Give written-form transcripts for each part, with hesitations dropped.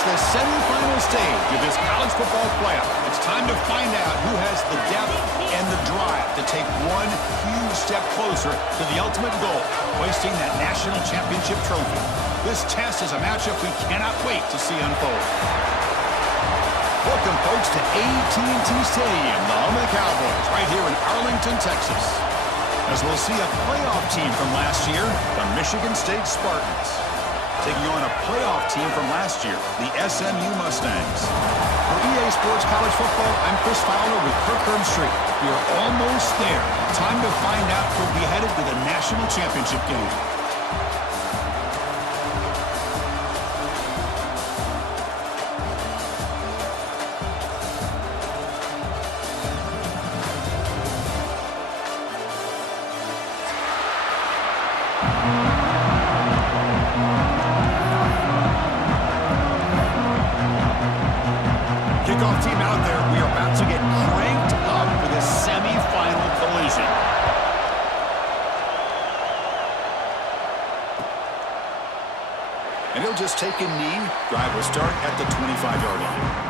reached the semifinal stage of this college football playoff. It's time to find out who has the depth and the drive to take one huge step closer to the ultimate goal, hoisting that national championship trophy. This test is a matchup we cannot wait to see unfold. Welcome, folks, to AT&T Stadium, the home of the Cowboys, right here in Arlington, Texas. As we'll see a playoff team from last year, the Michigan State Spartans, taking on a playoff team from last year, the SMU Mustangs. For EA Sports College Football, I'm Chris Fowler with Kirk Herbstreit. We are almost there. Time to find out who'll be headed to the national championship game. Kickoff team out there. We are about to get cranked up for this semi-final collision. And he'll just take a knee. Drive will start at the 25-yard line.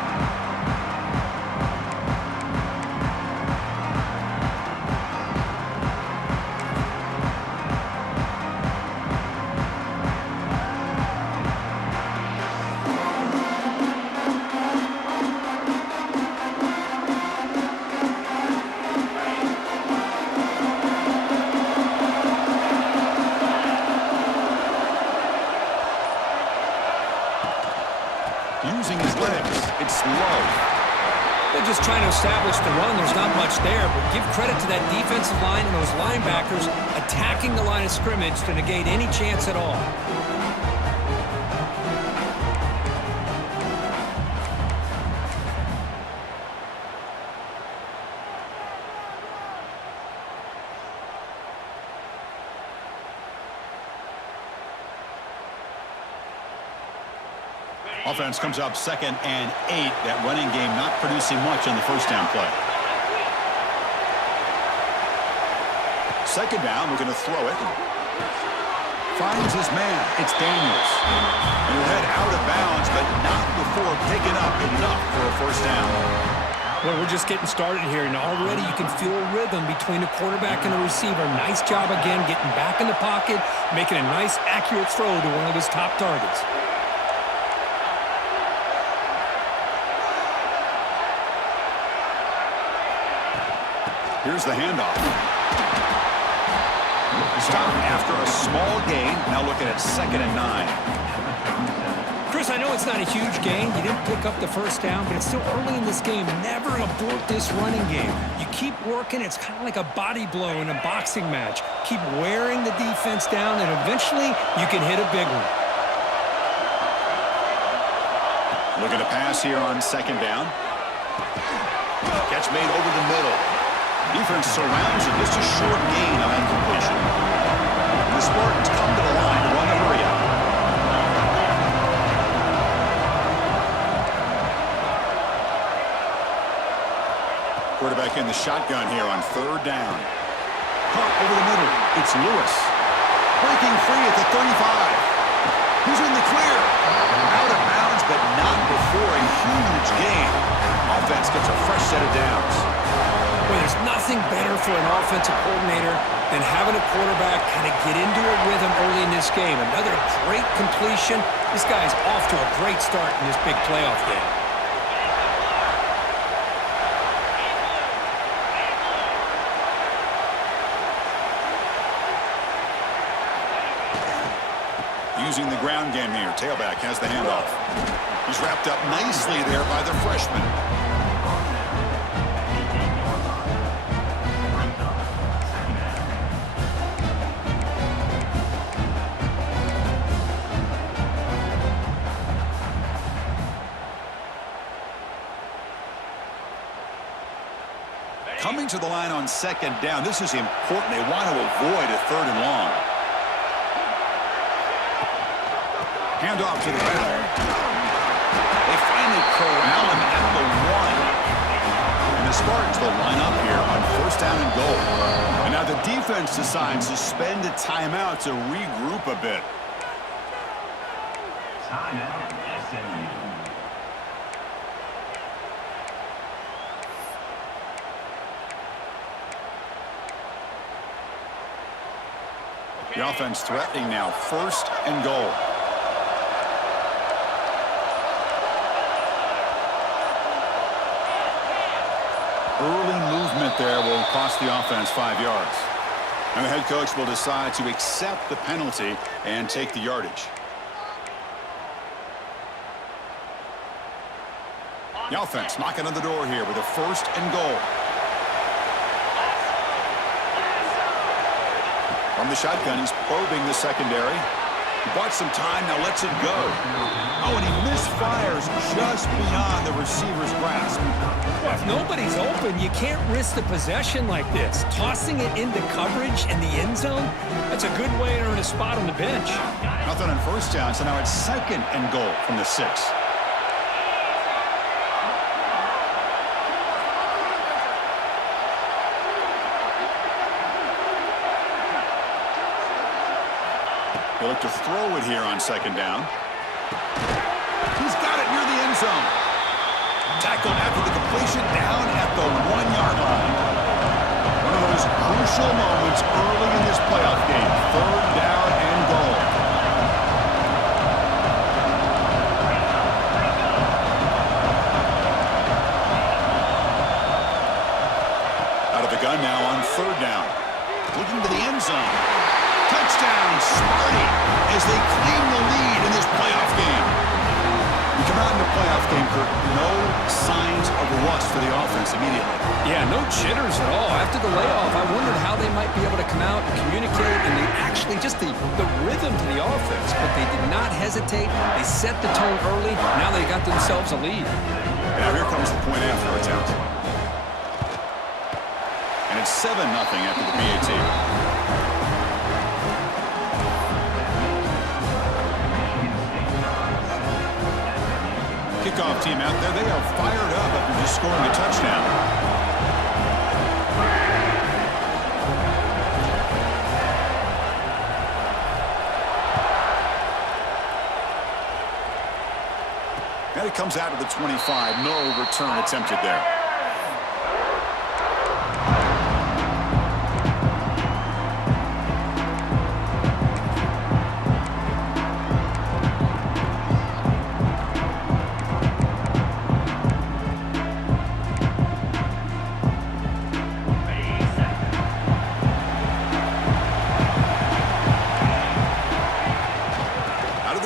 Using his legs, it's slow. They're just trying to establish the run. There's not much there, but give credit to that defensive line and those linebackers attacking the line of scrimmage to negate any chance at all. Offense comes up 2nd and 8. That running game not producing much on the first down play. 2nd down, we're going to throw it. Finds his man. It's Daniels. And he'll head out of bounds, but not before picking up enough for a first down. Well, we're just getting started here, and already you can feel a rhythm between the quarterback and the receiver. Nice job again getting back in the pocket, making a nice, accurate throw to one of his top targets. Here's the handoff. Stop after a small gain. Now looking at 2nd and 9. Chris, I know it's not a huge gain. You didn't pick up the first down, but it's still early in this game. Never abort this running game. You keep working. It's kind of like a body blow in a boxing match. Keep wearing the defense down, and eventually you can hit a big one. Looking to pass here on 2nd down. Catch made over the middle. Defense surrounds it. Just a short gain on that completion. The Spartans come to the line to run the hurry up. Quarterback in the shotgun here on 3rd down. Caught over the middle. It's Lewis. Breaking free at the 35. He's in the clear. Out of bounds, but not before a huge gain. Offense gets a fresh set of downs. Well, there's nothing better for an offensive coordinator than having a quarterback kind of get into a rhythm early in this game. Another great completion. This guy's off to a great start in this big playoff game. Using the ground game here. Tailback has the handoff. He's wrapped up nicely there by the freshman. Coming to the line on 2nd down. This is important. They want to avoid a 3rd and long. Hand off to the middle. They finally corral him at the 1. And the Spartans will line up here on 1st down and goal. And now the defense decides to spend a timeout to regroup a bit. Timeout, SMU. The offense threatening now, 1st and goal. Early movement there will cost the offense 5 yards. And the head coach will decide to accept the penalty and take the yardage. The offense knocking on the door here with a 1st and goal. From the shotgun, he's probing the secondary. He bought some time, now lets it go. Oh, and he misfires just beyond the receiver's grasp. Well, if nobody's open, you can't risk the possession like this. Tossing it into coverage in the end zone, that's a good way to earn a spot on the bench. Nothing on 1st down, so now it's 2nd and goal from the 6. They look to throw it here on 2nd down. He's got it near the end zone. Tackled after the completion down at the 1-yard line. One of those crucial moments early in this playoff game. 3rd down and goal. Out of the gun now on 3rd down. Looking to the end zone. Touchdown, Smarty, as they claim the lead in this playoff game. You come out in the playoff game, Kurt, no signs of rust for the offense immediately. Yeah, no jitters at all. After the layoff, I wondered how they might be able to come out and communicate, and they actually just the rhythm to the offense. But they did not hesitate. They set the tone early. Now they got themselves a lead. Now here comes the point after attempt. And it's 7-0 after the PAT. Kickoff team out there, they are fired up after just scoring a touchdown. And it comes out of the 25. No return attempted there.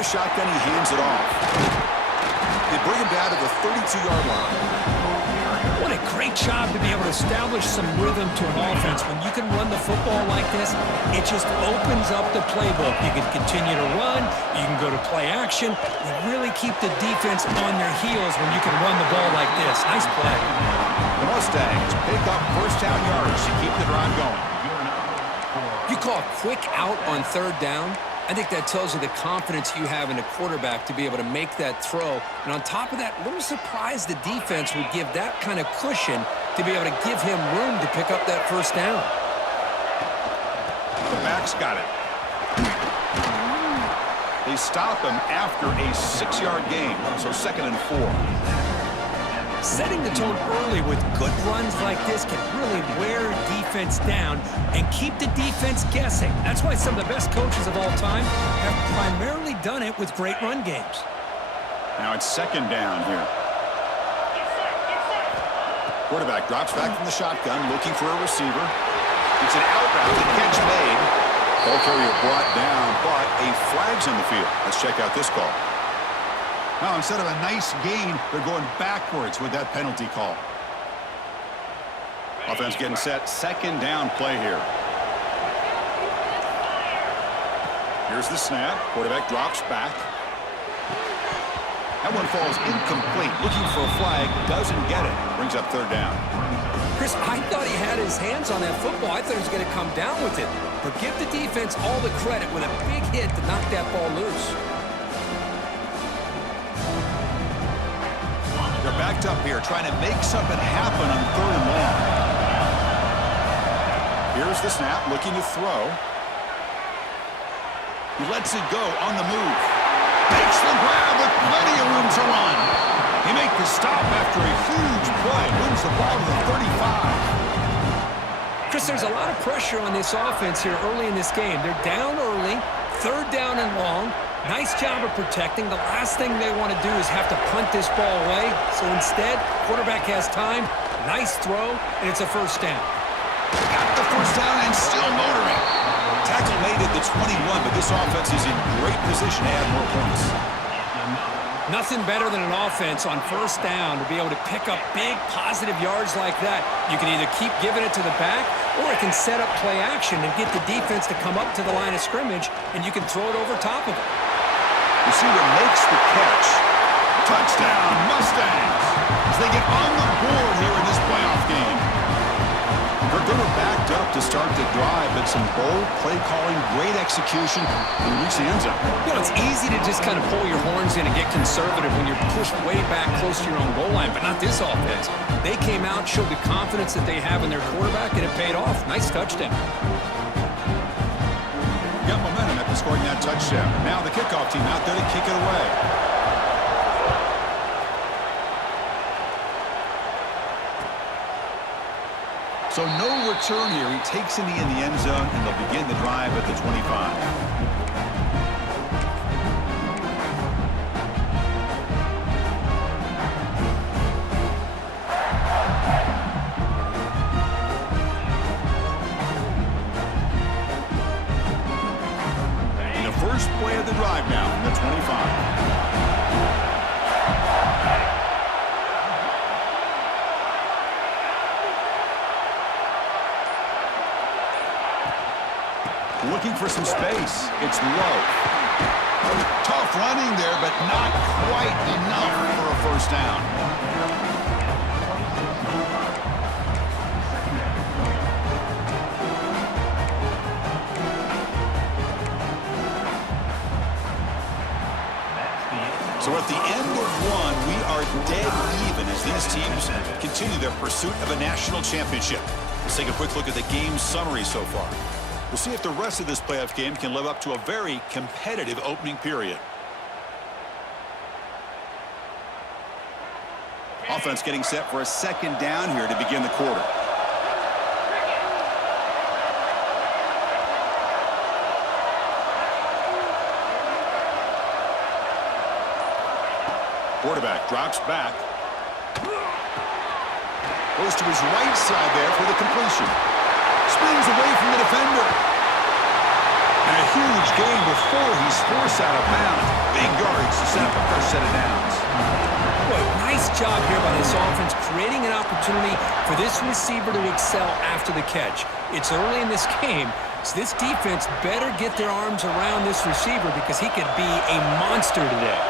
Shotgun, he hands it off. They bring him down to the 32-yard line. What a great job to be able to establish some rhythm to an offense. When you can run the football like this, it just opens up the playbook. You can continue to run. You can go to play action. You really keep the defense on their heels when you can run the ball like this. Nice play. The Mustangs pick up 1st down yards to keep the drive going. You call a quick out on 3rd down. I think that tells you the confidence you have in a quarterback to be able to make that throw. And on top of that, a little surprised the defense would give that kind of cushion to be able to give him room to pick up that 1st down. The back's got it. They stop him after a 6-yard gain, so 2nd and 4. Setting the tone early with good runs like this can really wear defense down and keep the defense guessing. That's why some of the best coaches of all time have primarily done it with great run games. Now it's 2nd down here. Quarterback drops back from the shotgun, looking for a receiver. It's an out route, the catch made. Ball carrier brought down, but a flag's on the field. Let's check out this call. Now, instead of a nice gain, they're going backwards with that penalty call. Offense getting set. 2nd down play here. Here's the snap. Quarterback drops back. That one falls incomplete. Looking for a flag. Doesn't get it. Brings up 3rd down. Chris, I thought he had his hands on that football. I thought he was going to come down with it. But give the defense all the credit with a big hit to knock that ball loose. They're backed up here, trying to make something happen on 3rd and long. Here's the snap, looking to throw. He lets it go on the move. Makes the grab. plenty of room to run. He makes the stop after a huge play. Moves the ball to the 35. Chris, there's a lot of pressure on this offense here early in this game. They're down early, 3rd down and long. Nice job of protecting. The last thing they want to do is have to punt this ball away. So instead, quarterback has time. Nice throw, and it's a 1st down. Got the 1st down and still motoring. Tackle made at the 21, but this offense is in great position to add more points. Nothing better than an offense on 1st down to be able to pick up big positive yards like that. You can either keep giving it to the back, or it can set up play action and get the defense to come up to the line of scrimmage, and you can throw it over top of it. Receiver makes the catch. Touchdown, Mustangs, as they get on the board here in this playoff game. They were backed up to start the drive, but some bold play calling, great execution, and reach the end zone. You know, it's easy to just kind of pull your horns in and get conservative when you're pushed way back close to your own goal line, but not this offense. They came out, showed the confidence that they have in their quarterback, and it paid off. Nice touchdown. Got momentum after scoring that touchdown. Now the kickoff team out there to kick it away. So no return here. He takes it in the end zone, and they'll begin the drive at the 25. And the first play of the drive now from the 25. Looking for some space. It's low. Tough running there, but not quite enough for a 1st down. So at the end of one, we are dead even as these teams continue their pursuit of a national championship. Let's take a quick look at the game summary so far. We'll see if the rest of this playoff game can live up to a very competitive opening period. Offense getting set for a 2nd down here to begin the quarter. Quarterback drops back. Goes to his right side there for the completion. Spins away from the defender. And a huge gain before he's forced out of bounds. Big yards to set up a first set of downs. Boy, nice job here by this offense, creating an opportunity for this receiver to excel after the catch. It's early in this game, so this defense better get their arms around this receiver because he could be a monster today.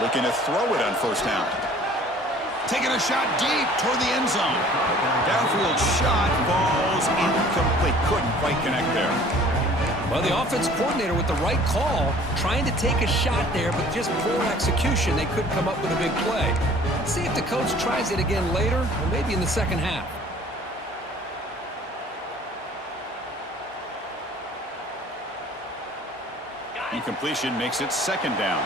Looking to throw it on 1st down. Taking a shot deep toward the end zone. Downfield shot falls incomplete. Couldn't quite connect there. Well, the offense coordinator with the right call, trying to take a shot there, but just poor execution. They couldn't come up with a big play. See if the coach tries it again later, or maybe in the 2nd half. Incompletion makes it 2nd down.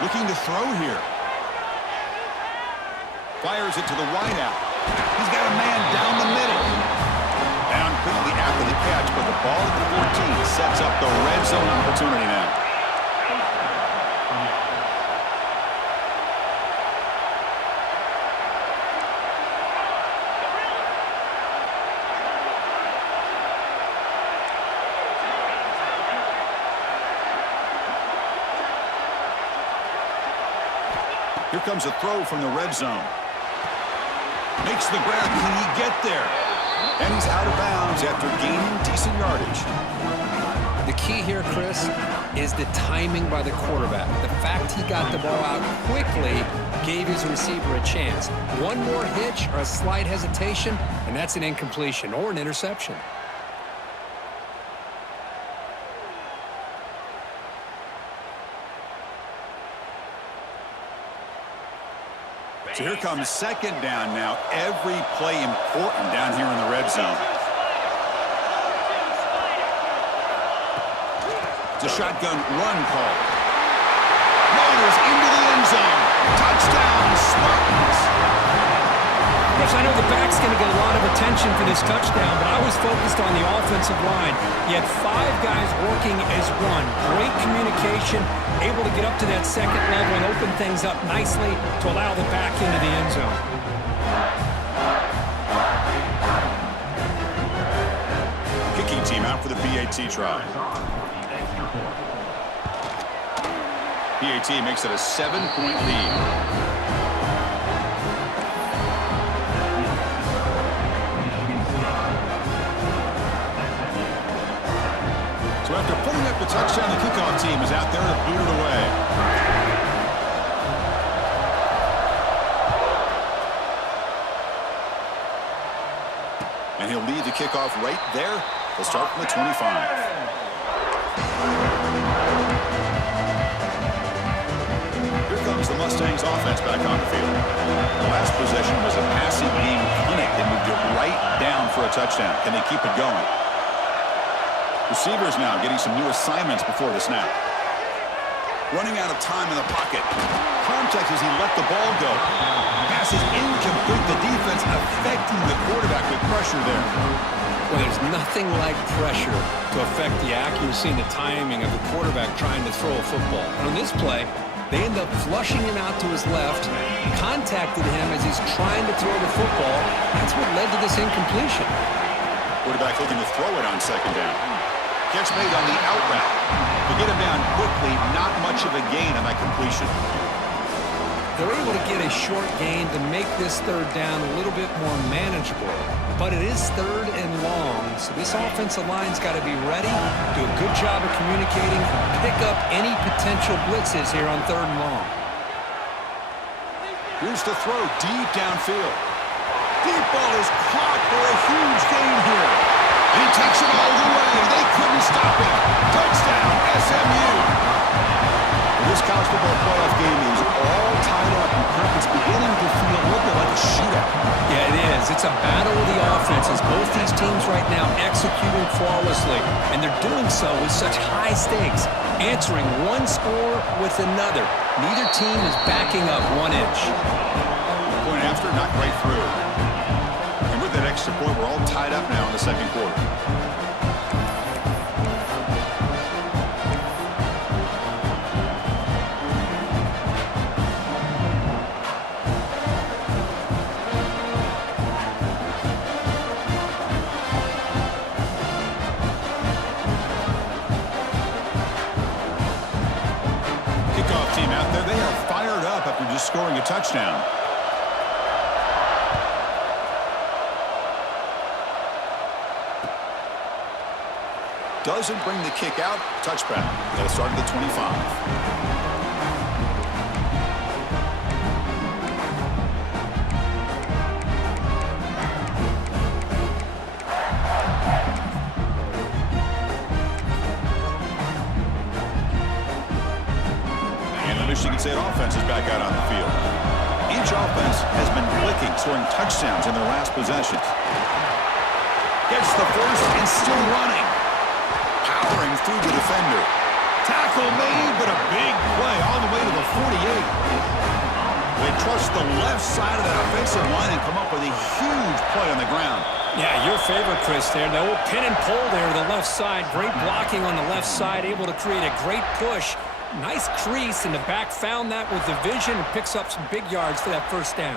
Looking to throw here. Fires it to the wideout. He's got a man down the middle. Down quickly after the catch, but the ball at the 14 sets up the red zone opportunity now. Here comes a throw from the red zone. Makes the grab. Can he get there? And he's out of bounds after gaining decent yardage. The key here, Chris, is the timing by the quarterback. The fact he got the ball out quickly gave his receiver a chance. One more hitch or a slight hesitation, and that's an incompletion or an interception. So here comes second down now. Every play important down here in the red zone. It's a shotgun run call. Motors into the end zone. Touchdown, Spartans. Chris, I know the back's going to get a lot of attention for this touchdown, but I was focused on the offensive line. You had 5 guys working as one. Great communication, able to get up to that second level and open things up nicely to allow the back into the end zone. Kicking team out for the PAT try. PAT makes it a 7-point lead. So after putting up the touchdown, the kickoff team is out there to boot it away. And he'll lead the kickoff right there. They'll start from the 25. The Mustangs offense back on the field. The last possession was a passing game clinic. They moved it right down for a touchdown. Can they keep it going? Receivers now getting some new assignments before the snap. Running out of time in the pocket. Contact as he let the ball go. Pass is incomplete. The defense affecting the quarterback with pressure there. Well, there's nothing like pressure to affect the accuracy and the timing of the quarterback trying to throw a football. And on this play, they end up flushing him out to his left, contacted him as he's trying to throw the football. That's what led to this incompletion. Quarterback looking to throw it on second down. Catch made on the out route. To get him down quickly, not much of a gain on that completion. They're able to get a short gain to make this third down a little bit more manageable. But it is third and long, so this offensive line's got to be ready, do a good job of communicating, and pick up any potential blitzes here on third and long. Here's the throw deep downfield. Deep ball is caught for a huge gain here. And he takes it all the way. They couldn't stop him. Touchdown, SMU. This college football playoff game is all tied up, and it's beginning to feel a little bit like a shootout. Yeah, it is. It's a battle of the offenses. Both these teams right now executing flawlessly, and they're doing so with such high stakes, answering one score with another. Neither team is backing up 1 inch. Point after, knocked right through. And with that extra point, we're all tied up now in the second quarter. Scoring a touchdown. Doesn't bring the kick out. Touchback. They'll start at the 25. Michigan State offense is back out on the field. Each offense has been clicking, scoring touchdowns in their last possessions. Gets the first and still running. Powering through the defender. Tackle made, but a big play all the way to the 48. They trust the left side of that offensive line and come up with a huge play on the ground. Yeah, your favorite, Chris, there. No pin and pull there to the left side. Great blocking on the left side, able to create a great push. Nice crease, and the back found that with the vision and picks up some big yards for that first down.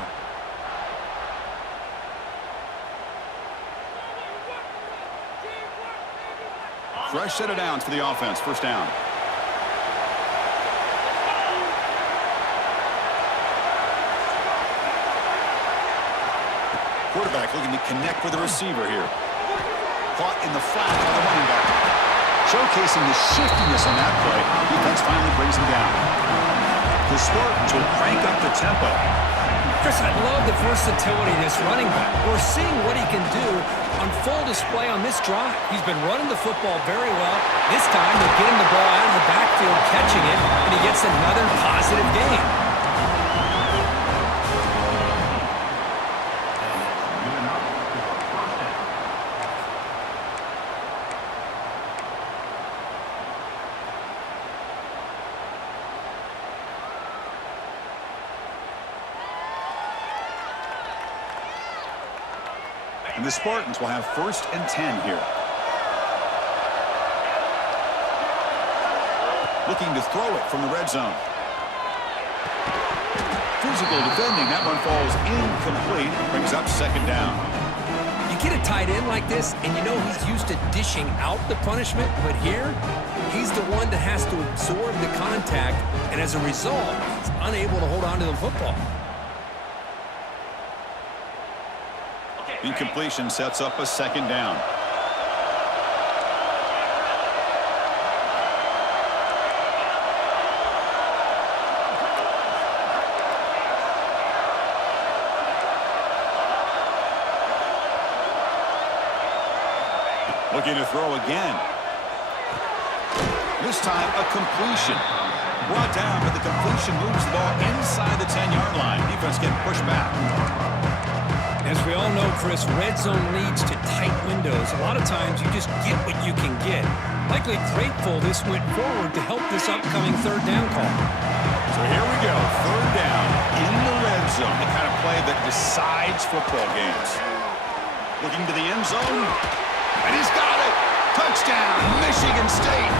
Fresh set of downs for the offense. First down. Quarterback looking to connect with the receiver here. Caught in the flat by the running back. Showcasing the shiftiness on that play. Defense finally brings him down. The Spartans will crank up the tempo. Chris, I love the versatility of this running back. We're seeing what he can do on full display on this drive. He's been running the football very well. This time, they're getting the ball out of the backfield, catching it, and he gets another positive gain. And the Spartans will have 1st and 10 here. Looking to throw it from the red zone. Physical defending. That one falls incomplete. Brings up 2nd down. You get a tight end like this, and you know he's used to dishing out the punishment, but here, he's the one that has to absorb the contact, and as a result, he's unable to hold on to the football. Incompletion sets up a 2nd down. Looking to throw again. This time a completion. Brought down, but the completion moves the ball inside the 10-yard line. Defense getting pushed back. As we all know, Chris, red zone leads to tight windows. A lot of times you just get what you can get. Likely grateful this went forward to help this upcoming 3rd down call. So here we go, 3rd down in the red zone. The kind of play that decides football games. Looking to the end zone. And he's got it! Touchdown, Michigan State!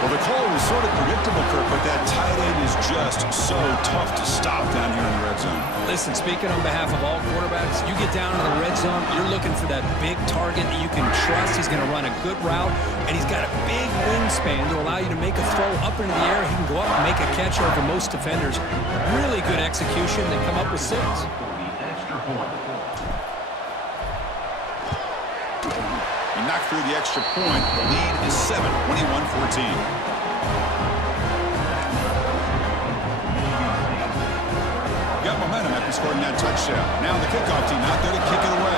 Well, the call was sort of predictable, Kirk, but that tight end is just so tough to stop down here in the red zone. Listen, speaking on behalf of all quarterbacks, you get down in the red zone, you're looking for that big target that you can trust. He's going to run a good route, and he's got a big wingspan to allow you to make a throw up into the air. He can go up and make a catch over most defenders. Really good execution. They come up with 6. Knocked through the extra point. The lead is 7, 21-14. Got momentum after scoring that touchdown. Now the kickoff team out there to kick it away.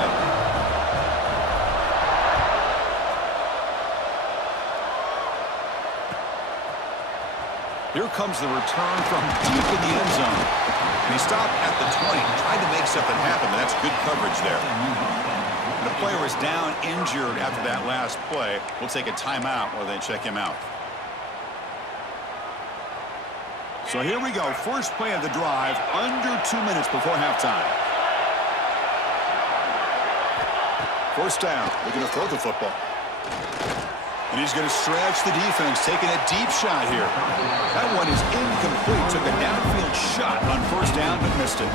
Here comes the return from deep in the end zone. And he stopped at the 20. Tried to make something happen, but that's good coverage there. The player is down injured after that last play. We'll take a timeout while they check him out. So here we go. First play of the drive, under 2 minutes before halftime. 1st down. Looking to throw the football. And he's going to stretch the defense, taking a deep shot here. That one is incomplete. Took a downfield shot on 1st down, but missed it.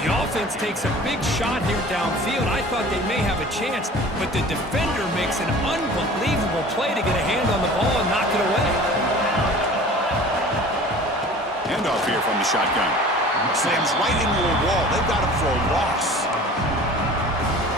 The offense takes a big shot here downfield. I thought they may have a chance, but the defender makes an unbelievable play to get a hand on the ball and knock it away. Handoff here from the shotgun. Slams right into a wall. They've got him for a loss.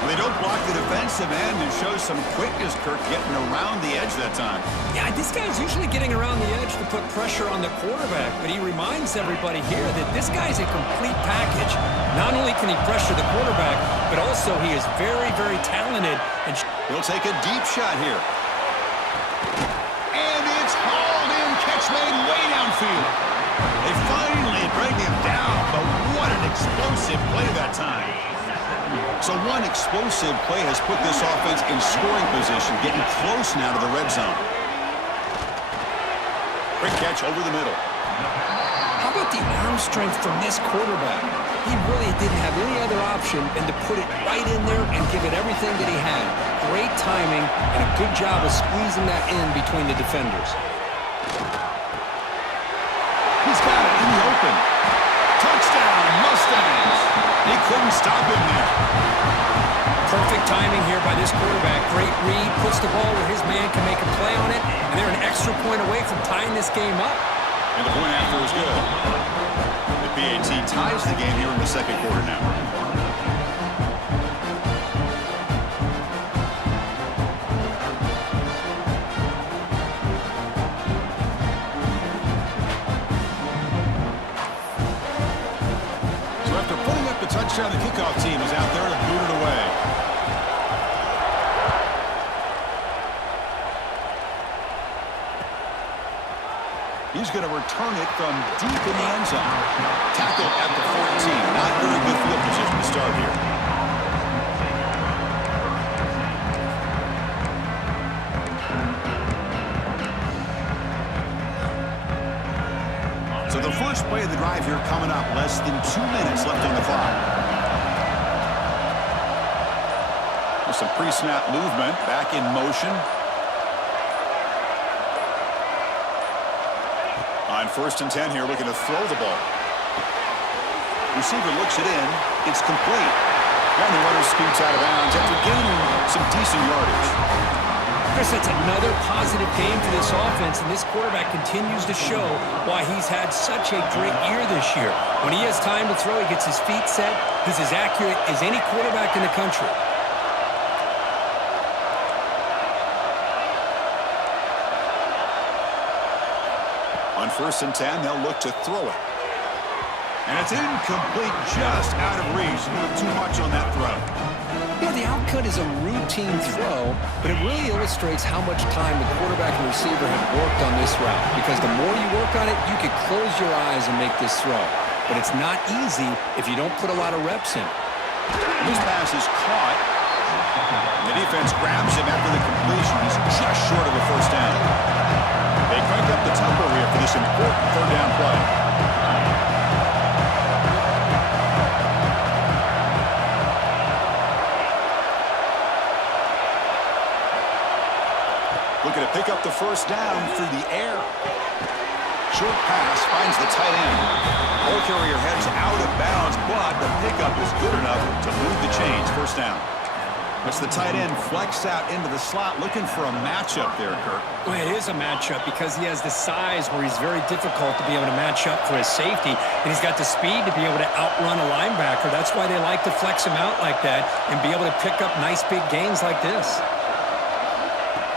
They don't block the defensive end and show some quickness, Kirk, getting around the edge that time. Yeah, this guy's usually getting around the edge to put pressure on the quarterback, but he reminds everybody here that this guy's a complete package. Not only can he pressure the quarterback, but also he is very, very talented. And he'll take a deep shot here. And it's hauled in, catch made way downfield. They finally bring him down, but what an explosive play that time. So one explosive play has put this offense in scoring position, getting close now to the red zone. Quick catch over the middle. How about the arm strength from this quarterback? He really didn't have any other option than to put it right in there and give it everything that he had. Great timing and a good job of squeezing that in between the defenders. He's got it in the open. Touchdown, Mustangs. They couldn't stop him there. Perfect timing here by this quarterback. Great read, puts the ball where his man can make a play on it, and they're an extra point away from tying this game up. And the point after is good. The PAT ties the game here in the 2nd quarter now. So after putting up the touchdown, the kickoff team is out there to boot it away. He's going to return it from deep in the end zone. Tackle at the 14. Not very good field position to start here. So the first play of the drive here coming up. Less than 2 minutes left on the clock. Some pre-snap movement, back in motion. On 1st and 10 here, looking to throw the ball. Receiver looks it in. It's complete. And the runner scoots out of bounds after gaining some decent yardage. Chris, that's another positive game for this offense, and this quarterback continues to show why he's had such a great year this year. When he has time to throw, he gets his feet set. He's as accurate as any quarterback in the country. On 1st and 10, they'll look to throw it. And it's incomplete, just out of reach. Too much on that throw. You know, the outcut is a routine throw, but it really illustrates how much time the quarterback and receiver have worked on this route. Because the more you work on it, you can close your eyes and make this throw. But it's not easy if you don't put a lot of reps in. This pass is caught. The defense grabs him after the completion. He's just short of a 1st down. They crank up the tempo here for this important 3rd down play. Looking to pick up the 1st down through the air. Short pass finds the tight end. Ball carrier heads out of bounds, but the pickup is good enough to move the chains. 1st down. That's the tight end flexed out into the slot, looking for a matchup there, Kirk. Well, it is a matchup because he has the size where he's very difficult to be able to match up for his safety, and he's got the speed to be able to outrun a linebacker. That's why they like to flex him out like that and be able to pick up nice big gains like this.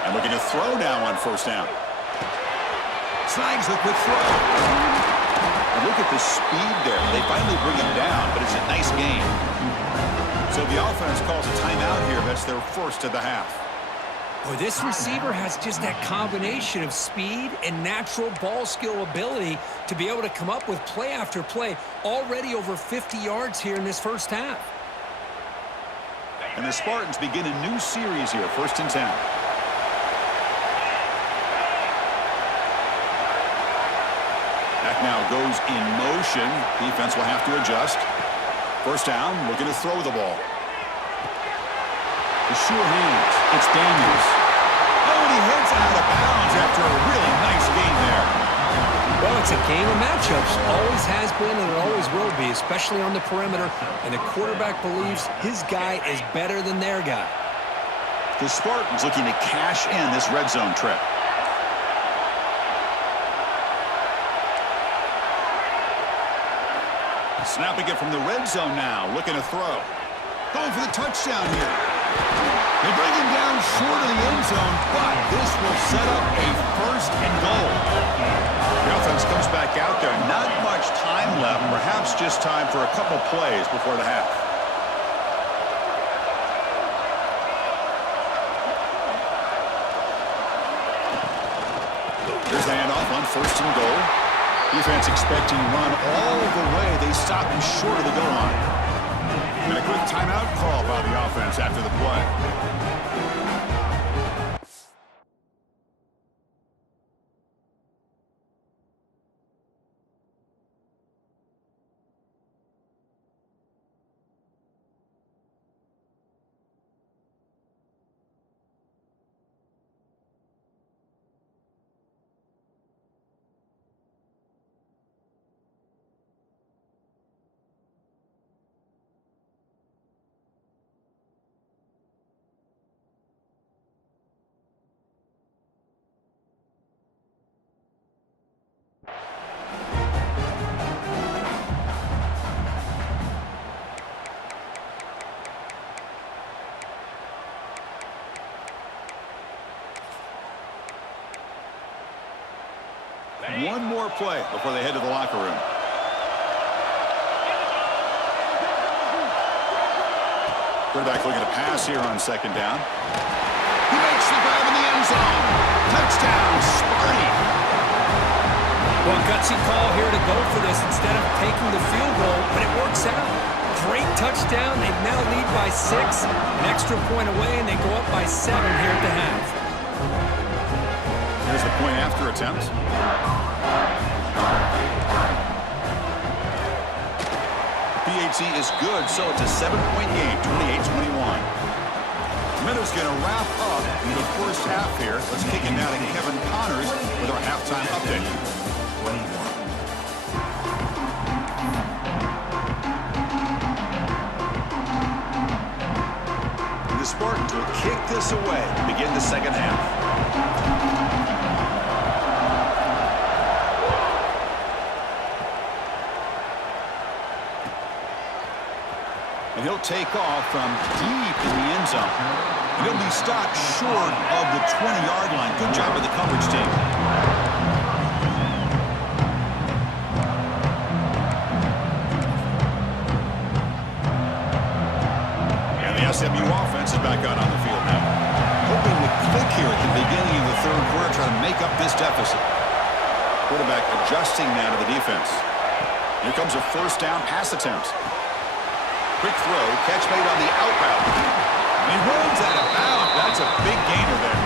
And looking to throw now on 1st down. Snags the quick throw. And look at the speed there. They finally bring him down, but it's a nice gain. So the offense calls a timeout here. That's their 1st of the half. Boy, this receiver has just that combination of speed and natural ball skill ability to be able to come up with play after play. Already over 50 yards here in this 1st half. And the Spartans begin a new series here. 1st and 10. Back now goes in motion. Defense will have to adjust. 1st down, looking to throw the ball. The sure hands. It's Daniels. Oh, and he heads out of bounds after a really nice game there. Well, it's a game of matchups. Always has been and it always will be, especially on the perimeter. And the quarterback believes his guy is better than their guy. The Spartans looking to cash in this red zone trip. Snapping it from the red zone now, looking to throw. Going for the touchdown here. They bring him down short of the end zone, but this will set up a 1st and goal. The offense comes back out there. Not much time left, perhaps just time for a couple plays before the half. Here's the handoff on 1st and goal. Defense expecting run all the way. They stop him short of the goal line. And a quick timeout call by the offense after the play. One more play before they head to the locker room. Quarterback looking to pass here on 2nd down. He makes the grab in the end zone. Touchdown, Sparty. Well, gutsy call here to go for this instead of taking the field goal, but it works out. Great touchdown. They now lead by 6. An extra point away, and they go up by 7 here at the half. Here's the point after attempt. PAT is good, so it's a 7-point game, 28-21. Minutes going to wrap up in the first half here. Let's kick it now to Kevin Connors with our halftime update. 21. The Spartans will kick this away to begin the second half. And he'll take off from deep in the end zone. And he'll be stopped short of the 20-yard line. Good job of the coverage team. And the SMU offense is back out on the field now. Hoping to click here at the beginning of the third quarter, trying to make up this deficit. Quarterback adjusting now to the defense. Here comes a first down pass attempt. Quick throw, catch made on the out route. He runs out of bounds. That's a big gainer there.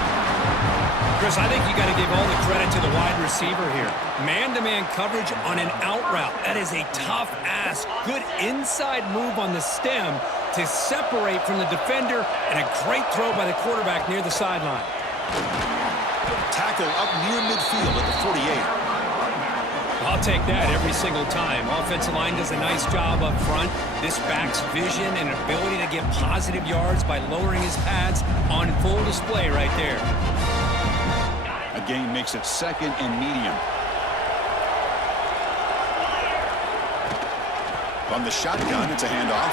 Chris, I think you got to give all the credit to the wide receiver here. Man-to-man coverage on an out route. That is a tough ask. Good inside move on the stem to separate from the defender, and a great throw by the quarterback near the sideline. Tackle up near midfield at the 48. I'll take that every single time. Offensive line does a nice job up front. This back's vision and ability to get positive yards by lowering his pads on full display right there. A gain makes it second and medium. On the shotgun, it's a handoff.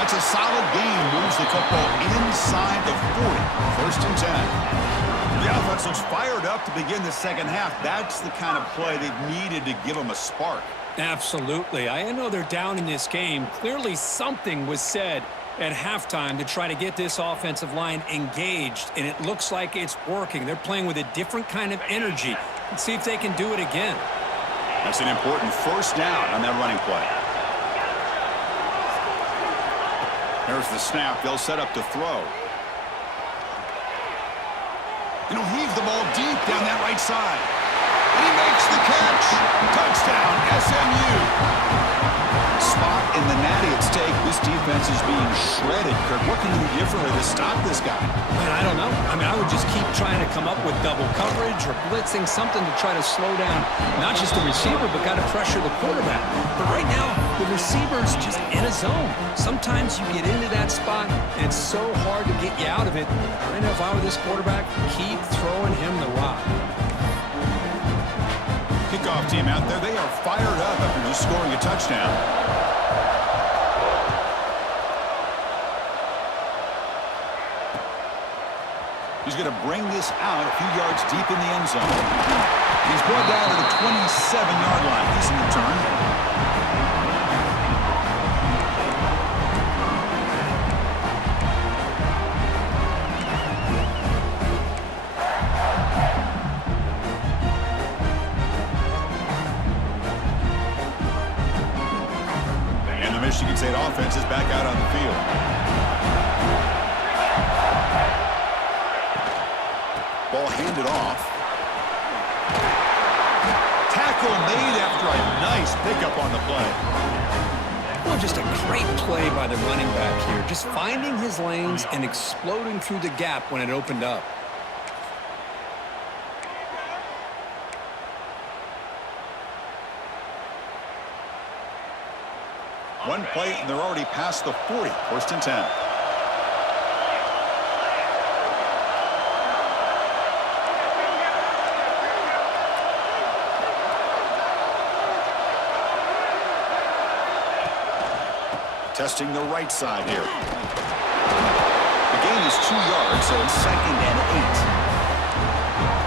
That's a solid gain. Moves the football inside the 40. First and 10. The offense looks fired up to begin the second half. That's the kind of play they've needed to give them a spark. Absolutely. I know they're down in this game. Clearly something was said at halftime to try to get this offensive line engaged, and it looks like it's working. They're playing with a different kind of energy. Let's see if they can do it again. That's an important first down on that running play. There's the snap. They'll set up to throw. And he'll heave the ball deep down that right side. And he makes the catch. Touchdown, SMU. Spot in the natty at stake. This defense is being shredded. Kirk, what can you do differently to stop this guy? Man, I don't know. I mean, I would just keep trying to come up with double coverage or blitzing, something to try to slow down not just the receiver, but got to pressure the quarterback. But right now, the receiver's just in a zone. Sometimes you get into that spot, and it's so hard to get you out of it. I know if I were this quarterback, keep throwing him the rock. Kickoff team out there. They are fired up after just scoring a touchdown. He's going to bring this out a few yards deep in the end zone. He's brought down to the 27-yard line. He's in return. Michigan State offense is back out on the field. Ball handed off. Tackle made after a nice pickup on the play. Well, just a great play by the running back here. Just finding his lanes and exploding through the gap when it opened up. One play, and they're already past the 40. First and 10. Testing the right side here. The gain is 2 yards, so it's second and 8.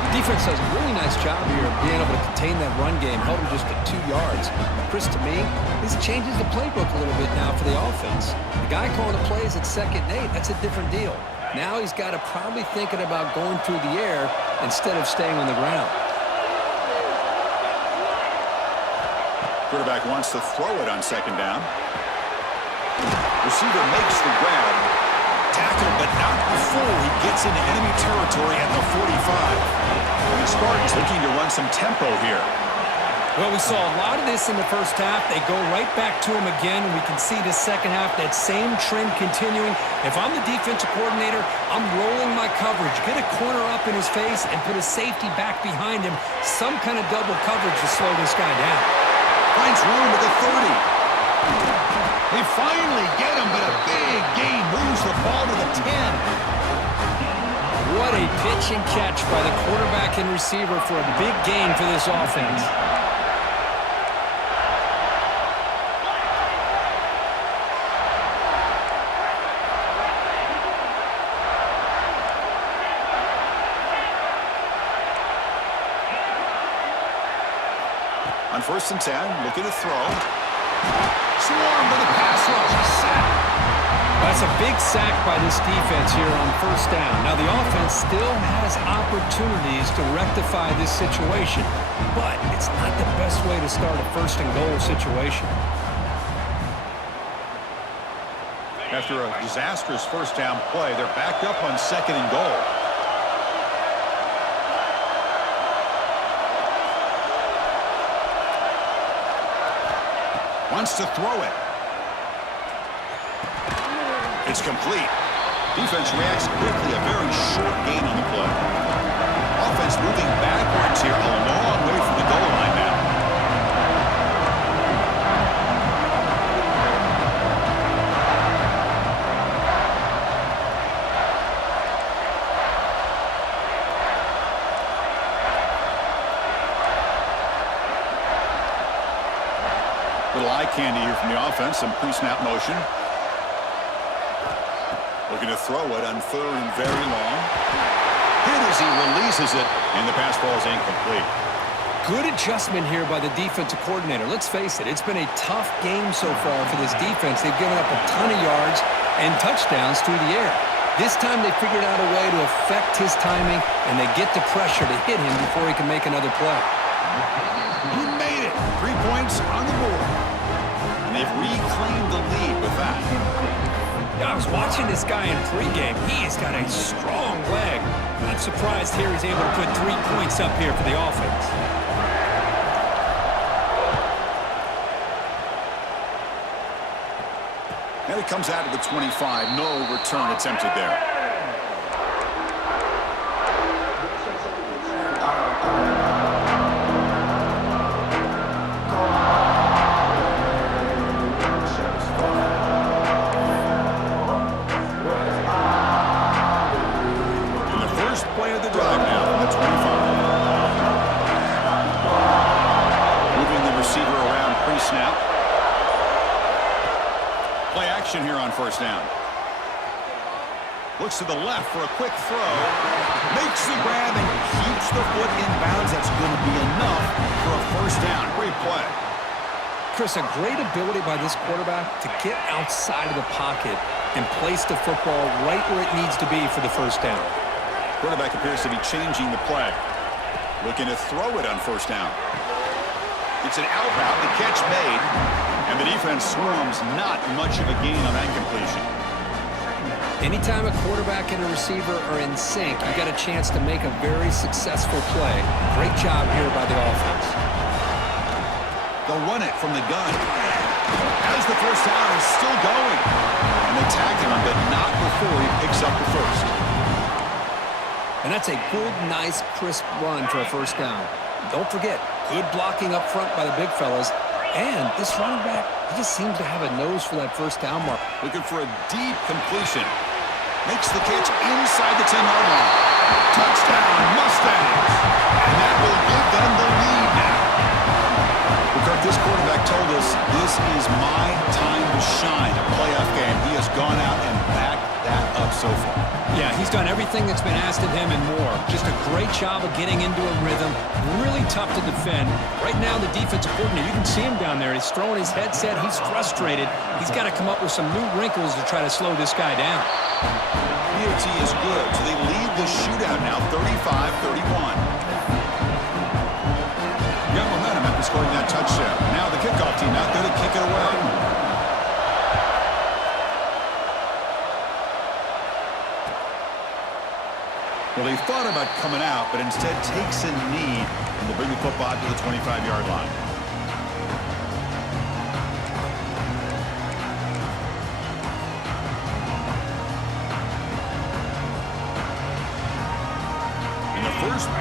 Defense does a really nice job here of being able to contain that run game, held him just at 2 yards. Chris, to me, this changes the playbook a little bit now for the offense. The guy calling the plays at second and 8, that's a different deal. Now he's got to probably thinking about going through the air instead of staying on the ground. Quarterback wants to throw it on second down. Receiver makes the grab. Tackle, but not before he gets into enemy territory at the 45. And the Spartans looking to run some tempo here. Well, we saw a lot of this in the first half. They go right back to him again, and we can see the second half, that same trend continuing. If I'm the defensive coordinator, I'm rolling my coverage. Get a corner up in his face and put a safety back behind him. Some kind of double coverage to slow this guy down. Finds room at the 30. They finally get him, but a big gain moves the ball to the 10. What a pitch and catch by the quarterback and receiver for a big gain for this offense. On 1st and 10, looking to throw. Swarmed by the pass rush. A sack. That's a big sack by this defense here on 1st down. Now, the offense still has opportunities to rectify this situation, but it's not the best way to start a 1st and goal situation. After a disastrous 1st down play, they're backed up on 2nd and goal. Wants to throw it. It's complete. Defense reacts quickly. A very short gain on the play. Offense moving backwards here, a long way from the goal line now. Little eye candy here from the offense. Some pre-snap motion. Looking to throw it on 3rd and very long. Hit as he releases it, and the pass ball is incomplete. Good adjustment here by the defensive coordinator. Let's face it, it's been a tough game so far for this defense. They've given up a ton of yards and touchdowns through the air. This time they figured out a way to affect his timing, and they get the pressure to hit him before he can make another play. He made it. 3 points on the board. And they've reclaimed the lead with that. I was watching this guy in pregame. He has got a strong leg. Not surprised here he's able to put 3 points up here for the offense. And it comes out to the 25. No return attempted there. Here on 1st down. Looks to the left for a quick throw. Makes the grab and keeps the foot in bounds. That's going to be enough for a 1st down. Great play. Chris, a great ability by this quarterback to get outside of the pocket and place the football right where it needs to be for the 1st down. Quarterback appears to be changing the play. Looking to throw it on 1st down. It's an out route. The catch made. And the defense swarms. Not much of a gain on that completion. Anytime a quarterback and a receiver are in sync, you got a chance to make a very successful play. Great job here by the offense. They'll run it from the gun. As the 1st down is still going. And they tag him, but not before he picks up the 1st. And that's a good, nice, crisp run for a 1st down. Don't forget, good blocking up front by the big fellas. And this running back, he just seems to have a nose for that 1st down mark. Looking for a deep completion. Makes the catch inside the 10-yard line. Touchdown, Mustangs. And that will give them the lead now. Kirk, this quarterback told us this is my time to shine. A playoff game. He has gone out and backed that up so far. Yeah, he's done everything that's been asked of him and more. Just a great job of getting into a rhythm. Really tough to defend. Right now, the defensive coordinator, you can see him down there. He's throwing his headset. He's frustrated. He's got to come up with some new wrinkles to try to slow this guy down. BOT is good, so they lead the shootout now, 35-31. Got momentum after scoring that touchdown. Now the kickoff team out there to kick it away. Well, he thought about coming out, but instead takes a knee and will bring the football to the 25-yard line.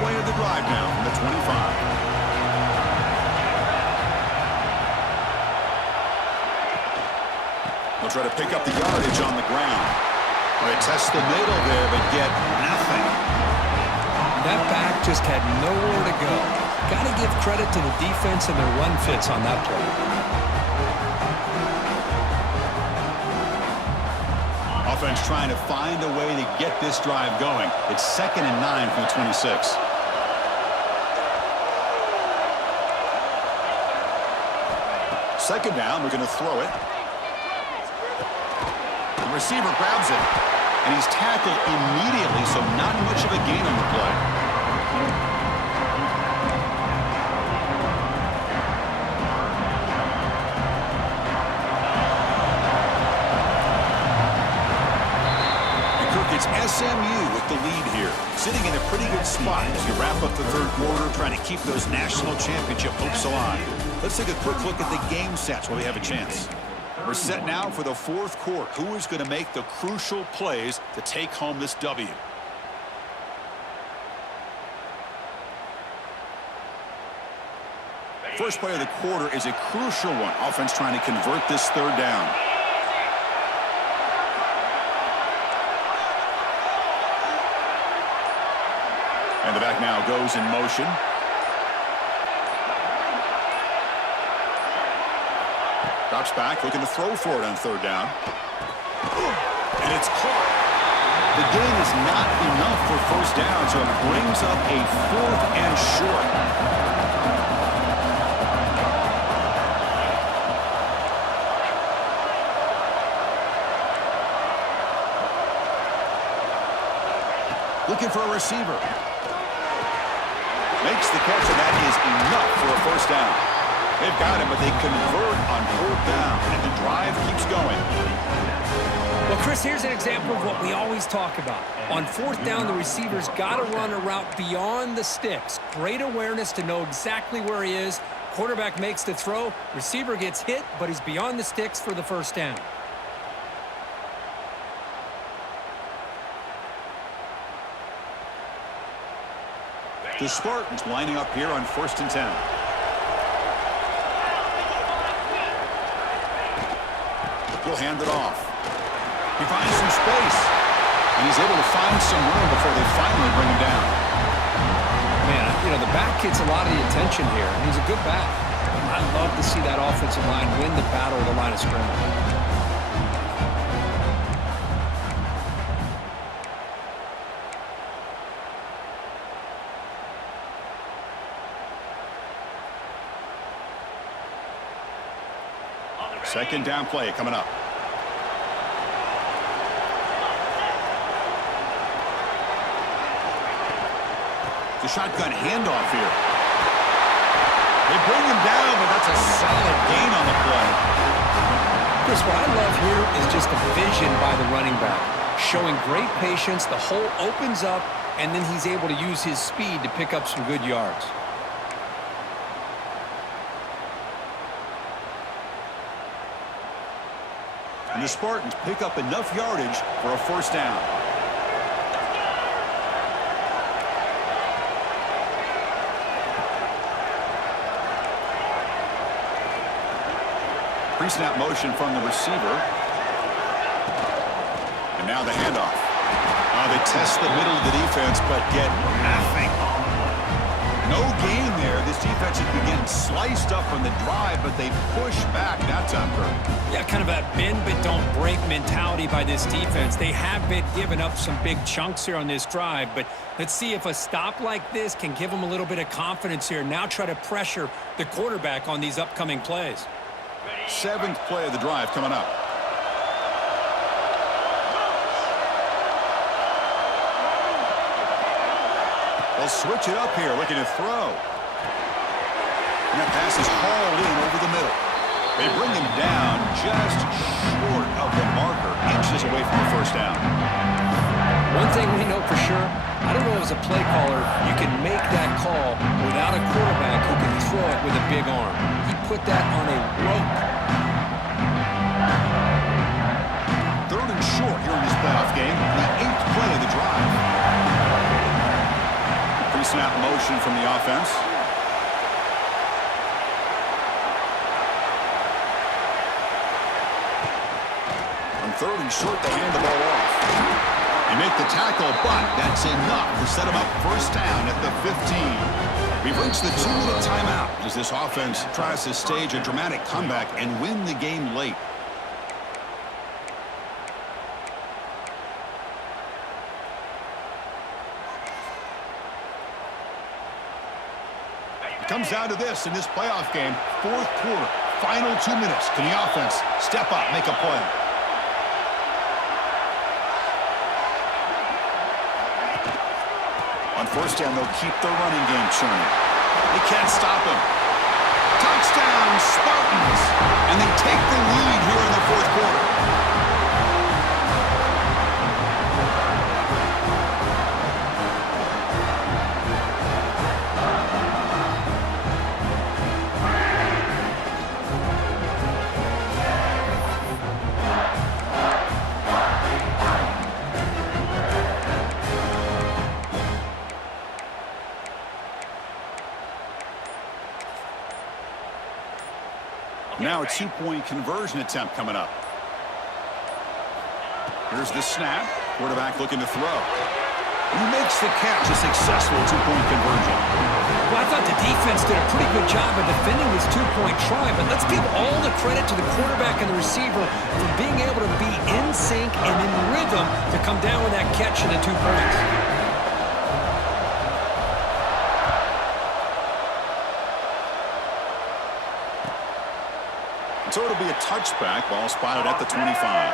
play of the drive now from the 25. They'll try to pick up the yardage on the ground. They test the middle there, but get nothing. That back just had nowhere to go. Got to give credit to the defense and their run fits on that play. Offense trying to find a way to get this drive going. It's 2nd and 9 from the 26. Second down, we're going to throw it. The receiver grabs it, and he's tackled immediately, so not much of a gain on the play. It's SMU with the lead here, sitting in a pretty good spot as you wrap up the third quarter, trying to keep those national championship hopes alive. Let's take a quick look at the game stats while we have a chance. We're set now for the fourth quarter. Who is going to make the crucial plays to take home this W? First play of the quarter is a crucial one. Offense trying to convert this third down. And the back now goes in motion. Drops back, looking to throw for it on third down. And it's caught. The gain is not enough for first down, so it brings up a 4th and short. Looking for a receiver. Makes the catch, and that is enough for a first down. They've got him, but they convert on 4th down, and the drive keeps going. Well, Chris, here's an example of what we always talk about. On 4th down, the receiver's got to run a route beyond the sticks. Great awareness to know exactly where he is. Quarterback makes the throw. Receiver gets hit, but he's beyond the sticks for the first down. The Spartans lining up here on 1st and 10. He'll hand it off. He finds some space, and he's able to find some room before they finally bring him down. Man, you know, the back gets a lot of the attention here, and he's a good back. I love to see that offensive line win the battle of the line of scrimmage. Second down play coming up. The shotgun handoff here. They bring him down, but that's a solid gain on the play. Chris, what I love here is just the vision by the running back. Showing great patience, the hole opens up, and then he's able to use his speed to pick up some good yards. And the Spartans pick up enough yardage for a first down. Pre-snap motion from the receiver. And now the handoff. They test the middle of the defense, but get nothing. No gain there. This defense has been getting sliced up from the drive, but they push back that time, Kurt. Yeah, kind of a bend but don't break mentality by this defense. They have been giving up some big chunks here on this drive, but let's see if a stop like this can give them a little bit of confidence here. Now try to pressure the quarterback on these upcoming plays. 7th play of the drive coming up. They'll switch it up here, looking to throw. And that pass is hauled in over the middle. They bring him down just short of the marker, inches away from the first down. One thing we know for sure, I don't know as a play caller, you can make that call without a quarterback who can throw it with a big arm. He put that on a rope. 3rd and short here in this playoff game, the 8th play of the drive. Pre-snap motion from the offense. On third and short, they hand the ball off. They make the tackle, but that's enough to set them up first down at the 15. We've reached the 2-minute timeout as this offense tries to stage a dramatic comeback and win the game late. It comes down to this in this playoff game, fourth quarter, final 2 minutes. Can the offense step up, make a play? On first down, they'll keep their running game churning. They can't stop him. Touchdown, Spartans! And they take the lead here in the fourth quarter. Now a two-point conversion attempt coming up. Here's the snap. Quarterback looking to throw. He makes the catch, a successful two-point conversion. Well, I thought the defense did a pretty good job of defending this two-point try, but let's give all the credit to the quarterback and the receiver for being able to be in sync and in rhythm to come down with that catch and the 2 points. So it'll be a touchback. Ball spotted at the 25.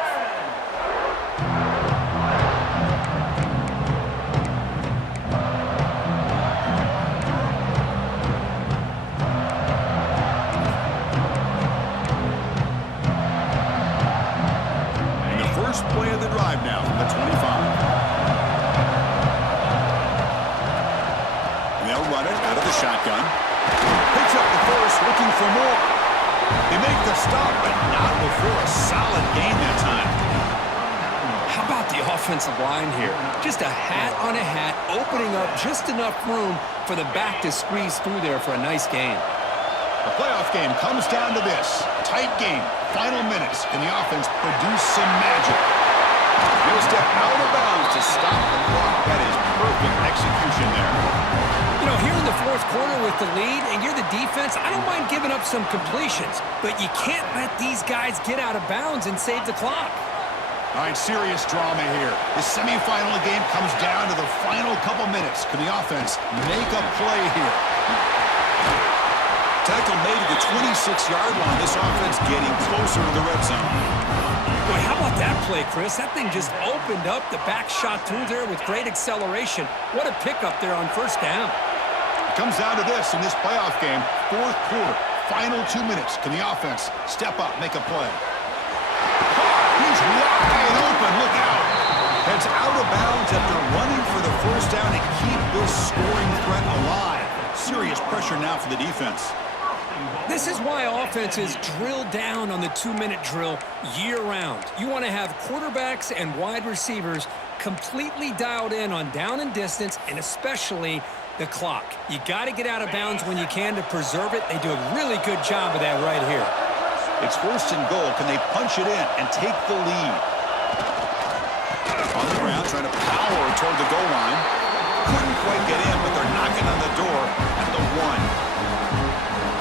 And the first play of the drive now from the 25. And they'll run it out of the shotgun. Picks up the first, looking for more. They make the stop, but not before a solid gain that time. How about the offensive line here? Just a hat on a hat, opening up just enough room for the back to squeeze through there for a nice gain. The playoff game comes down to this. Tight game, final minutes. Can the offense produce some magic? He'll step out of bounds to stop the clock. That is perfect execution there. You know, here in the fourth quarter with the lead, and you're the defense, I don't mind giving up some completions, but you can't let these guys get out of bounds and save the clock. All right, serious drama here. The semifinal game comes down to the final couple minutes. Can the offense make a play here? Tackle made at the 26-yard line. This offense getting closer to the red zone. Boy, how about that play, Chris? That thing just opened up. The back shot through there with great acceleration. What a pickup there on first down. It comes down to this in this playoff game. Fourth quarter, final 2 minutes. Can the offense step up, make a play? He's wide open. Look out. Heads out of bounds after running for the first down to keep this scoring threat alive. Serious pressure now for the defense. This is why offenses drill down on the 2-minute drill year-round. You want to have quarterbacks and wide receivers completely dialed in on down and distance, and especially the clock. You got to get out of bounds when you can to preserve it. They do a really good job of that right here. It's first and goal. Can they punch it in and take the lead? On the ground, trying to power toward the goal line. Couldn't quite get in, but they're knocking on the door at the 1.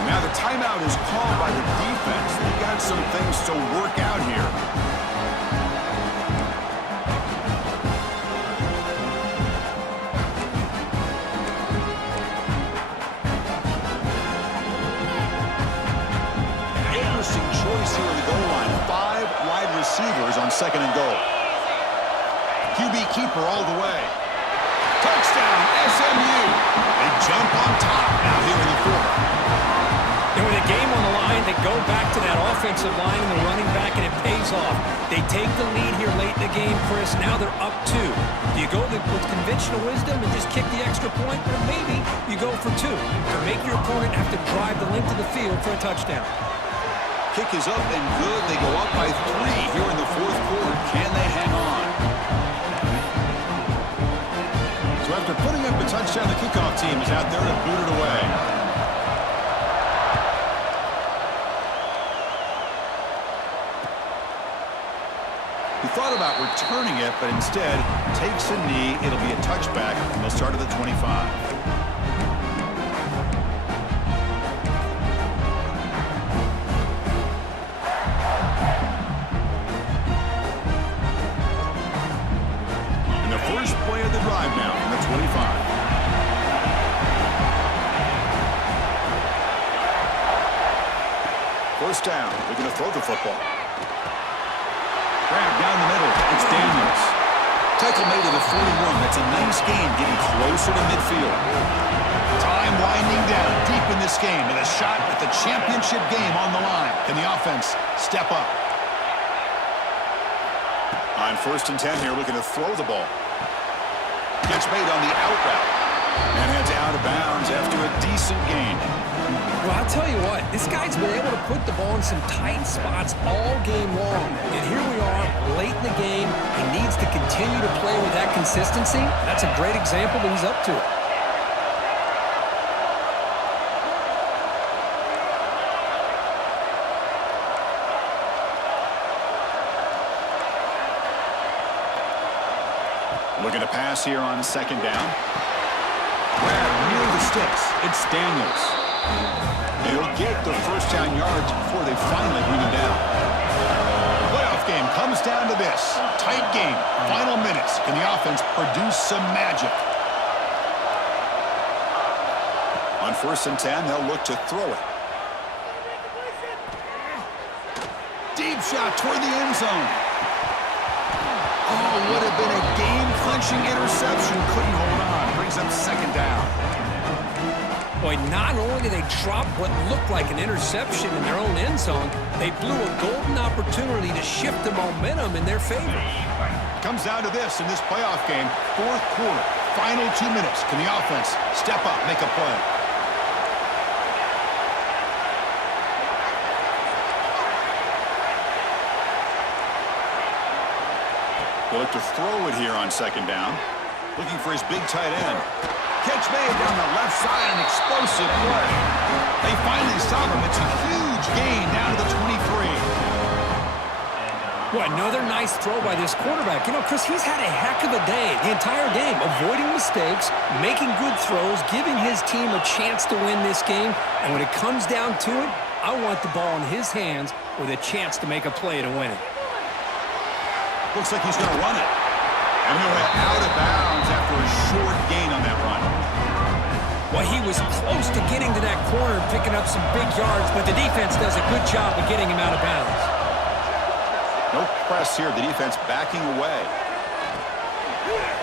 Now the timeout is called by the defense. They've got some things to work out here. Interesting choice here in the goal line. 5 wide receivers on second and goal. QB keeper all the way. Touchdown, SMU. They jump on top now here in the fourth. And with a game on the line, they go back to that offensive line and the running back, and it pays off. They take the lead here late in the game, Chris. Now they're up 2. Do you go with conventional wisdom and just kick the extra point? Or maybe you go for 2 to make your opponent have to drive the length of the field for a touchdown. Kick is up and good. They go up by 3 here in the fourth quarter. Can they hang on? So after putting up a touchdown, the kickoff team is out there to boot it away. He thought about returning it, but instead takes a knee. It'll be a touchback, and they'll start at the 25. First play of the drive now from the 25. First down. They're going to throw the football. Grab down the middle. It's Daniels. Tackle made to the 41. That's a nice gain, getting closer to midfield. Time winding down deep in this game with a shot at the championship game on the line. Can the offense step up? On 1st and 10 here, looking to throw the ball. Gets made on the out route. And heads out of bounds after a decent gain. Well, I'll tell you what, this guy's been able to put the ball in some tight spots all game long. And here we are, late in the game. He needs to continue to play with that consistency. That's a great example that he's up to it. Looking to pass here on 2nd down. Grab near the sticks. It's Daniels. He'll get the first down yards before they finally bring him down. Playoff game comes down to this. Tight game. Final minutes. Can the offense produce some magic? On 1st and 10, they'll look to throw it. Deep shot toward the end zone. Oh, would have been a game-clinching interception. Couldn't hold on. Brings up 2nd down. Boy, not only did they drop what looked like an interception in their own end zone, they blew a golden opportunity to shift the momentum in their favor. Comes down to this in this playoff game. 4th quarter. Final 2 minutes. Can the offense step up, make a play? They'll look to throw it here on 2nd down. Looking for his big tight end. Catch made down the left side, an explosive play. They finally stop him. It's a huge gain down to the 23. Well, another nice throw by this quarterback. You know, Chris, he's had a heck of a day the entire game, avoiding mistakes, making good throws, giving his team a chance to win this game. And when it comes down to it, I want the ball in his hands with a chance to make a play to win it. Looks like he's going to run it. And he went out of bounds after a short gain on that run. Well, he was close to getting to that corner and picking up some big yards, but the defense does a good job of getting him out of bounds. No press here. The defense backing away.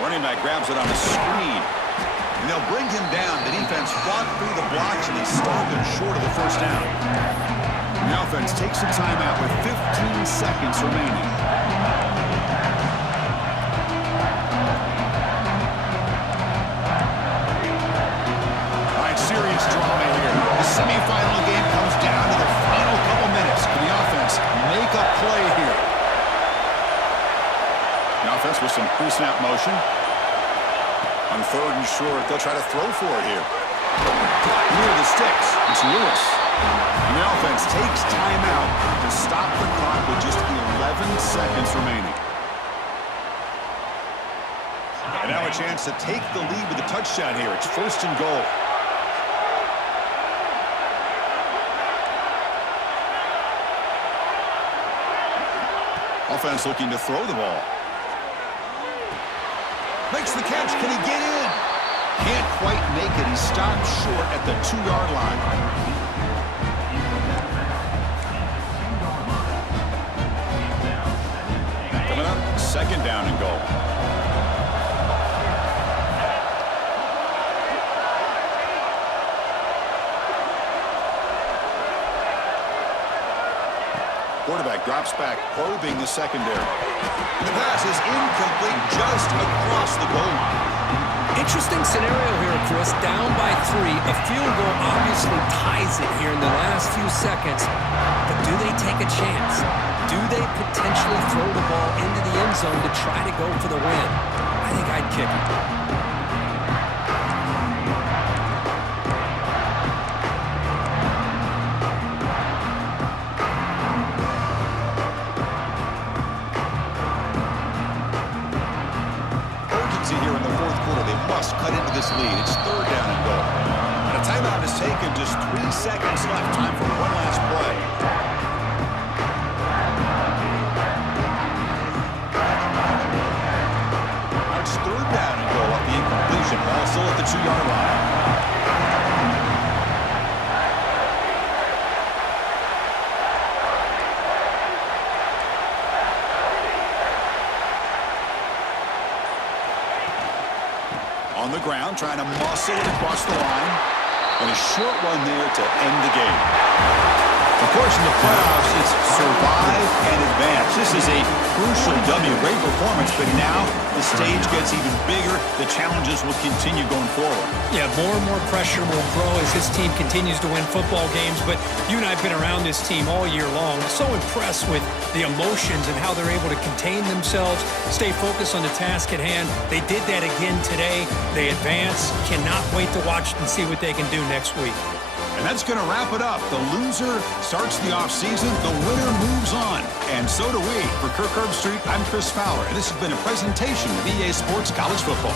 Running back grabs it on the screen. And they'll bring him down. The defense fought through the blocks, and they stalled him short of the first down. The offense takes a timeout with 15 seconds remaining. Serious drama here. The semifinal game comes down to the final couple minutes. Can the offense make a play here? The offense with some pre-snap motion. On 3rd and short, they'll try to throw for it here. Near the sticks, it's Lewis. And the offense takes timeout to stop the clock with just 11 seconds remaining. And now a chance to take the lead with a touchdown here. It's 1st and goal. Offense looking to throw the ball. Makes the catch. Can he get in? Can't quite make it. He stopped short at the 2-yard line. Coming up, 2nd down and goal. Quarterback drops back, probing the secondary. The pass is incomplete just across the goal line. Interesting scenario here, Chris. Down by 3. A field goal obviously ties it here in the last few seconds. But do they take a chance? Do they potentially throw the ball into the end zone to try to go for the win? I think I'd kick it. this lead. It's 3rd down and goal. And a timeout is taken. Just 3 seconds left. Time for one last play. Now it's 3rd down and goal off the incompletion. Ball still at the 2-yard line. On the ground, trying to muscle it across the line. And a short one there to end the game. Of course, in the playoffs, it's survive and advance. This is a crucial W. Great performance, but now the stage gets even bigger. The challenges will continue going forward. Yeah, more and more pressure will grow as this team continues to win football games. But you and I have been around this team all year long. So impressed with the emotions and how they're able to contain themselves, stay focused on the task at hand. They did that again today. They advance. Cannot wait to watch and see what they can do next week. And that's going to wrap it up. The loser starts the offseason. The winner moves on. And so do we. For Kirk Herbstreit, I'm Chris Fowler. And this has been a presentation of EA Sports College Football.